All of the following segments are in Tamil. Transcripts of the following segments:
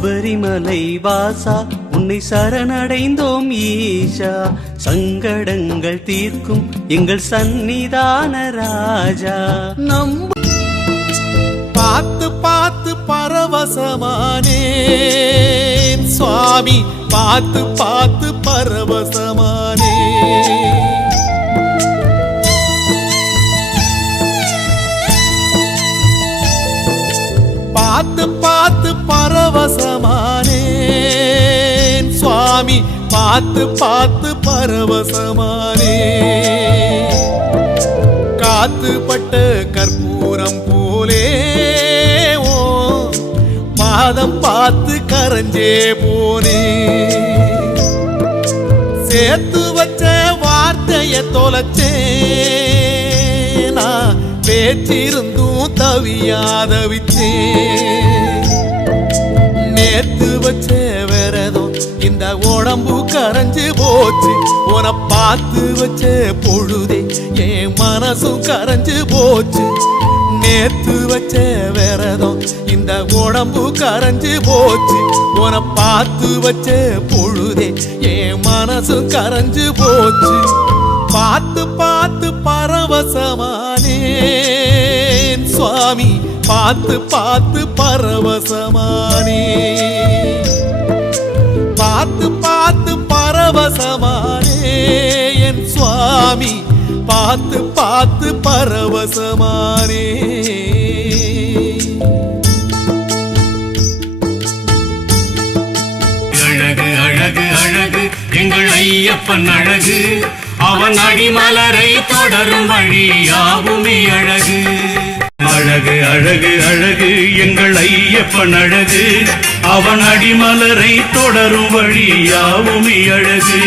சபரிமலை வாசா உன்னை சரணடைந்தோம் ஈஷா. சங்கடங்கள் தீர்க்கும் எங்கள் சந்நிதான ராஜா. நம்ப பார்த்து பார்த்து பரவசமானே சுவாமி பார்த்து பார்த்து பரவச பார்த்து பார்த்து பரவசமானே. காத்துப்பட்ட கற்பூரம் போலே ஓ மாதம் பார்த்து கரைஞ்சே போனே. சேர்த்து வச்ச வார்த்தைய தொலைச்சேனா நான் பேச்சிருந்தும் தவியாதவிச்சே நேத்து வச்ச வேற உடம்பு கரைஞ்சு போச்சு. உன பார்த்து வச்ச பொழுதே என் மனசும் கரைஞ்சு போச்சு. நேத்து வச்ச விரதம் இந்த உடம்பு கரைஞ்சு போச்சு. உன பார்த்து வச்ச பொழுதே என் மனசும் கரைஞ்சு போச்சு. பார்த்து பார்த்து பரவசமானேன் சுவாமி பார்த்து பார்த்து பரவசமானே. பார்த்து பார்த்து பரவசமானே என் சுவாமி. பார்த்து பார்த்து பரவசமானே. அழகு அழகு அழகு எங்கள் ஐயப்பன் அழகு. அவன் அடிமலரை தொடரும் வழியாகுமே அழகு. அழகு அழகு அழகு எங்கள் ஐயப்பன் அழகு. அவன் அடிமலரை தொடரும் வழி யாவுமே அழகு.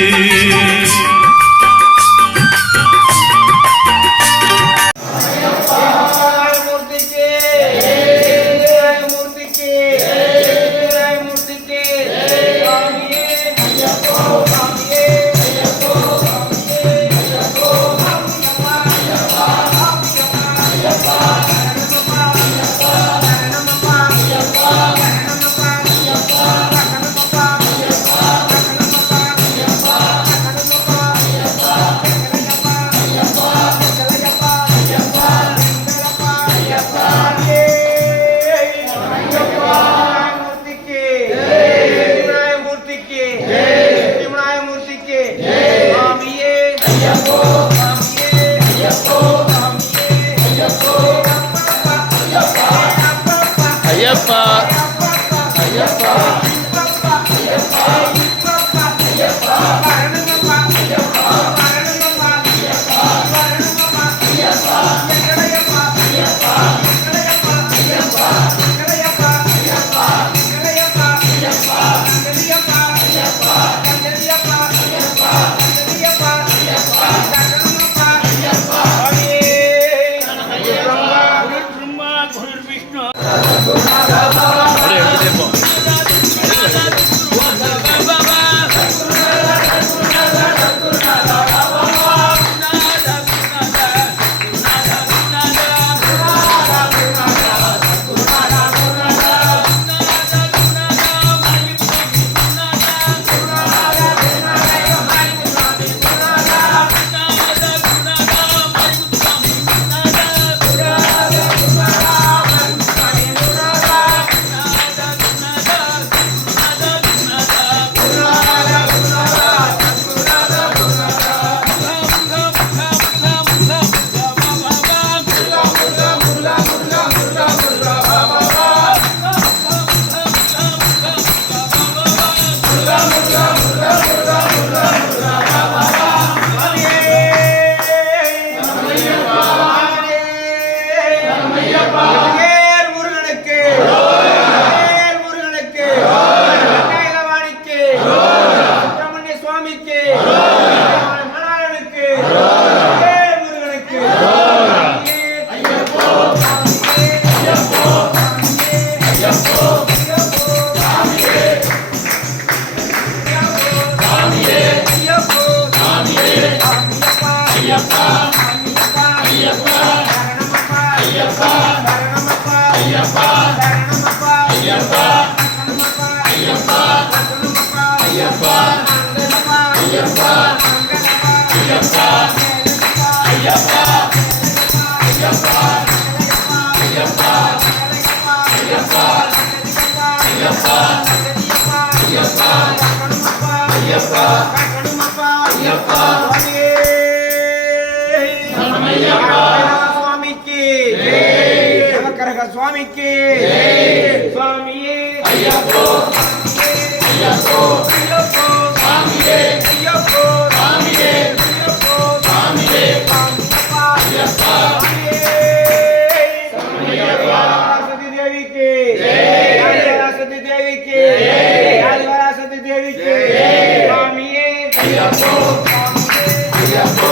சுவாமிக்கு. சுவாமியே. ஐயப்போ. ஐயப்போ. ஐயப்போ. சாமியே. ஐயப்போ. சாமியே. ஐயப்போ. சாமியே. ஐயப்பா. சரஸ்வதி தேவிக்கு சரஸ்வதி தேவிக்கு சரஸ்வதி தேவிக்கு சுவாமியே. ஐயப்போ. ஐயப்போ.